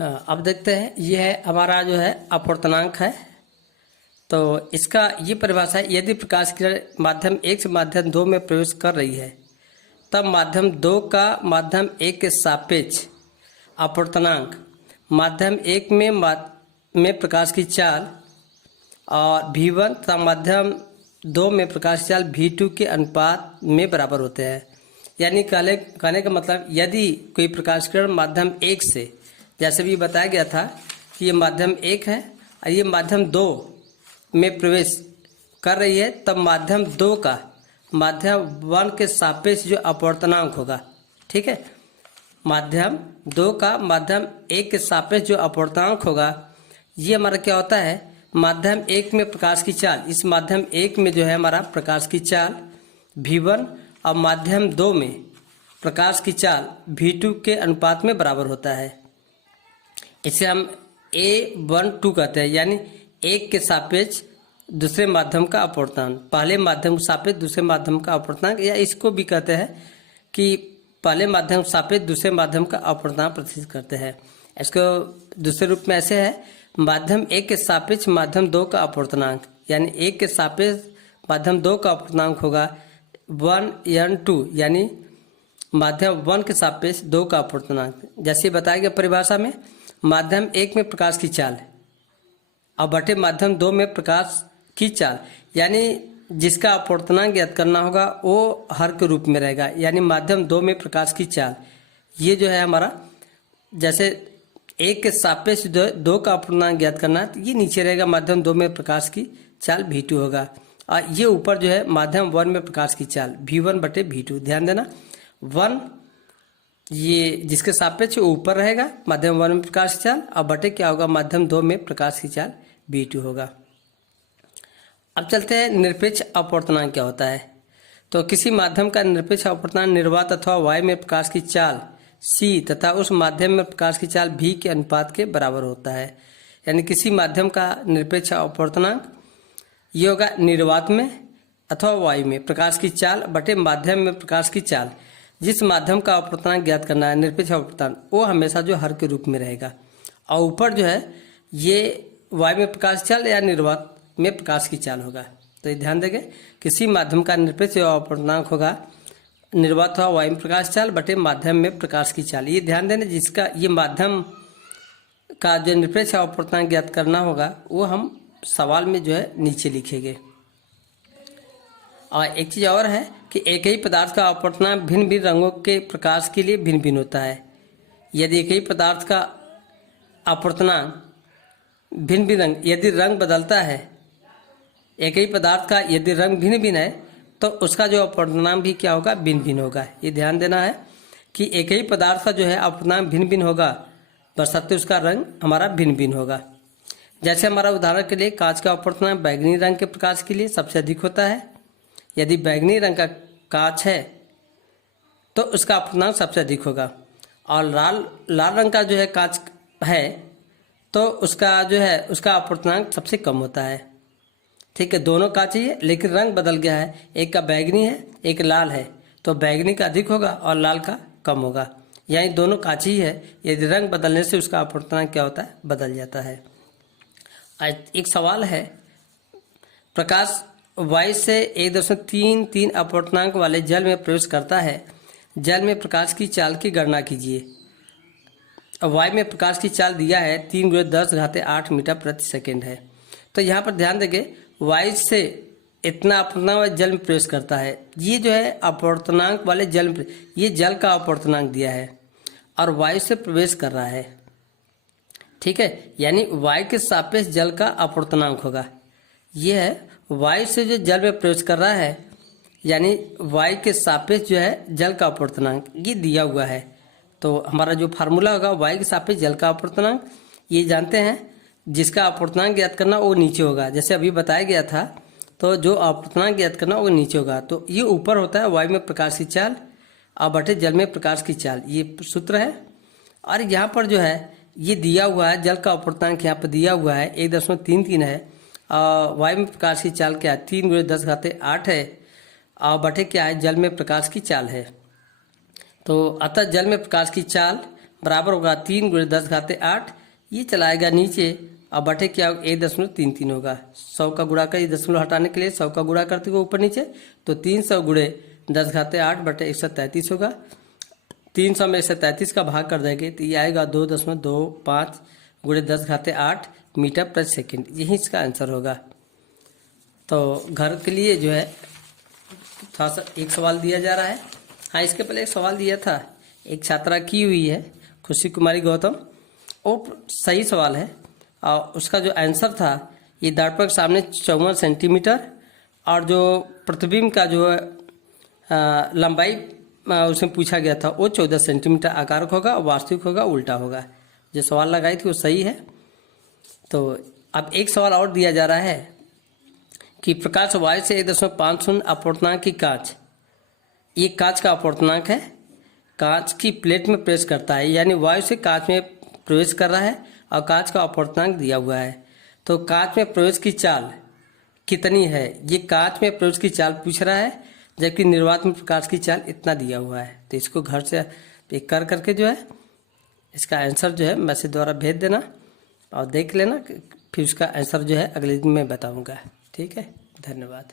हाँ, अब देखते हैं। ये है हमारा जो है अपवर्तनांक है। तो इसका ये परिभाषा है, यदि प्रकाश किरण माध्यम 1 से माध्यम 2 में प्रवेश कर रही है तब माध्यम 2 का माध्यम 1 के सापेक्ष अपवर्तनांक माध्यम 1 में प्रकाश की चाल और V1 तथा माध्यम 2 में प्रकाश चाल V2 के अनुपात में बराबर होते हैं। यानी कहने का मतलब, यदि कोई प्रकाश किरण माध्यम 1 से, जैसे भी बताया गया था कि ये माध्यम 1 है और ये माध्यम 2 में प्रवेश कर रही है, तब माध्यम 2 का माध्यम 1 के सापेक्ष जो अपवर्तनांक होगा, ठीक है, माध्यम 2 का माध्यम 1 के सापेक्ष जो अपवर्तनांक होगा, ये हमारा क्या होता है, माध्यम 1 में प्रकाश की चाल, इस माध्यम 1 में जो है हमारा प्रकाश की चाल V1 और माध्यम 2 में प्रकाश की चाल V2 के अनुपात में बराबर होता है। इसे हम A12 कहते हैं, यानी एक के सापेक्ष दूसरे माध्यम का अपवर्तनांक, पहले माध्यम के सापेक्ष दूसरे माध्यम का अपवर्तनांक, या इसको भी कहते हैं कि पहले माध्यम के सापेक्ष दूसरे माध्यम का अपवर्तनांक प्रदर्शित करते हैं। इसको दूसरे रूप में ऐसे है, माध्यम 1 के सापेक्ष माध्यम 2 का अपवर्तनांक, यानी 1 के सापेक्ष माध्यम 2 का अपवर्तनांक होगा 1n2, यानी माध्यम 1 के सापेक्ष 2 का अपवर्तनांक। जैसे बताया गया परिभाषा में, माध्यम 1 में प्रकाश की चाल और बटे माध्यम 2 में प्रकाश की चाल, यानी जिसका अपवर्तनांक ज्ञात करना होगा वो हर के रूप में रहेगा, यानी माध्यम 2 में प्रकाश की चाल, ये जो है हमारा, जैसे 1 के सापेक्ष 2 का अपवर्तनांक ज्ञात करना है तो ये नीचे रहेगा, माध्यम 2 में प्रकाश की चाल V2 होगा, और ये ऊपर जो है माध्यम 1 में प्रकाश की चाल V1 बटे V2। ध्यान देना, 1 ये जिसके सापेक्ष ऊपर रहेगा माध्यम 1 में प्रकाश की चाल, और बटे क्या होगा, माध्यम 2 में प्रकाश की चाल V2 होगा। अब चलते हैं निरपेक्ष अपवर्तनांक क्या होता है। तो किसी माध्यम का निरपेक्ष अपवर्तनांक निर्वात अथवा वायु में प्रकाश की चाल C तथा उस माध्यम में प्रकाश की चाल V के अनुपात के बराबर होता है। यानी किसी माध्यम का निरपेक्ष अपवर्तनांक ये होगा निर्वात में अथवा वायु में प्रकाश की चाल बटे माध्यम में प्रकाश की चाल। जिस माध्यम का अपवर्तनांक ज्ञात करना है निरपेक्ष अपवर्तनांक, वो हमेशा जो हर के रूप में रहेगा, और ऊपर जो है ये वायु में प्रकाश चाल या निर्वात में प्रकाश की चाल होगा। तो ये ध्यान देंगे, किसी माध्यम का निरपेक्ष अपवर्तनांक होगा निर्वात हुआ वायु में प्रकाश चाल बटे माध्यम में प्रकाश की चाल। ये ध्यान देना, जिसका ये माध्यम का जो निरपेक्ष अपवर्तनांक ज्ञात करना होगा वो हम सवाल में जो है नीचे लिखेंगे। और एक चीज़ और है कि एक ही पदार्थ का अपवर्तनांक भिन्न भिन्न रंगों के प्रकाश के लिए भिन्न भिन्न होता है। यदि एक ही पदार्थ का अपवर्तनांक भिन्न भिन्न रंग, यदि रंग बदलता है, एक ही पदार्थ का यदि रंग भिन्न भिन्न है तो उसका जो अपवर्तनांक भी क्या होगा, भिन्न भिन्न होगा। ये ध्यान देना है कि एक ही पदार्थ का जो है अपवर्तनांक भिन्न भिन्न होगा, बशर्ते उसका रंग हमारा भिन्न भिन्न होगा। जैसे हमारा उदाहरण के लिए कांच का अपवर्तनांक बैगनी रंग के प्रकाश के लिए सबसे अधिक होता है। यदि बैगनी रंग का कांच है तो उसका अपवर्तनांक सबसे अधिक होगा, और लाल रंग का जो है कांच है तो उसका जो है उसका अपवर्तनांक सबसे कम होता है। ठीक है, दोनों कांच ही है लेकिन रंग बदल गया है, एक का बैगनी है एक लाल है, तो बैगनी का अधिक होगा और लाल का कम होगा, यानी दोनों कांच ही है। यदि रंग बदलने से उसका अपवर्तनांक क्या होता है, बदल जाता है। एक सवाल है, प्रकाश वायु से 1.33 अपवर्तनांक वाले जल में प्रवेश करता है, जल में प्रकाश की चाल की गणना कीजिए। वायु में प्रकाश की चाल दिया है 3×10⁸ मीटर प्रति सेकेंड है। तो यहाँ पर ध्यान देंगे, वायु से इतना अपवर्तनांक जल में प्रवेश करता है, ये जो है अपवर्तनांक वाले जल में, ये जल का अपवर्तनांक दिया है और वायु से प्रवेश कर रहा है। ठीक है, यानी वायु के सापेक्ष जल का अपवर्तनांक होगा। ये है वायु से जो जल में प्रवेश कर रहा है, यानी वायु के सापेक्ष जो है जल का अपवर्तनांक, ये दिया हुआ है। तो हमारा जो फार्मूला होगा, वायु के सापेक्ष जल का अपवर्तनांक, ये जानते हैं, जिसका अपवर्तनांक ज्ञात करना वो नीचे होगा। जैसे अभी बताया गया था, तो जो अपवर्तनांक ज्ञात करना वो नीचे होगा। तो ये ऊपर होता है वायु में प्रकाश की चाल और बटे जल में प्रकाश की चाल, ये सूत्र है। और यहाँ पर जो है ये दिया हुआ है, जल का अपवर्तनांक यहाँ पर दिया हुआ है 1.33 है, वायु में प्रकाश की चाल क्या है 3×10⁸ है, और बटे क्या है जल में प्रकाश की चाल है। तो अतः जल में प्रकाश की चाल बराबर होगा 3 गुणे 10 घाते 8। ये चलाएगा नीचे और बटे क्या होगा 1.33 होगा। 100 का गुणा कर, ये दशमलव हटाने के लिए 100 का गुणा करते हुए ऊपर नीचे, तो 300 गुणे 10 घाते 8 बटे 133 होगा। 300 में 133 का भाग कर देंगे तो ये आएगा 2.25 गुणे 10 घाते 8 मीटर प्रति सेकंड। यही इसका आंसर होगा। तो घर के लिए जो है थोड़ा सा एक सवाल दिया जा रहा है। हाँ, इसके पहले एक सवाल दिया था, एक छात्रा की हुई है खुशी कुमारी गौतम, वो सही सवाल है और उसका जो आंसर था ये दर्पण के सामने 54 सेंटीमीटर और जो प्रतिबिंब का जो लंबाई उसमें पूछा गया था वो 14 सेंटीमीटर आकार का होगा, वास्तविक होगा, उल्टा होगा। जो सवाल लगाई थी वो सही है। तो अब एक सवाल और दिया जा रहा है कि प्रकाश वायु से 1.50 अपवर्तनांक की कांच, ये कांच का अपवर्तनांक है, कांच की प्लेट में प्रवेश करता है, यानी वायु से कांच में प्रवेश कर रहा है और कांच का अपवर्तनांक दिया हुआ है। तो कांच में प्रवेश की चाल कितनी है, ये कांच में प्रवेश की चाल पूछ रहा है, जबकि निर्वात में प्रकाश की चाल इतना दिया हुआ है। तो इसको घर से एक कर करके जो है इसका आंसर जो है मैसेज द्वारा भेज देना और देख लेना, फिर उसका आंसर जो है अगले दिन मैं बताऊंगा। ठीक है, धन्यवाद।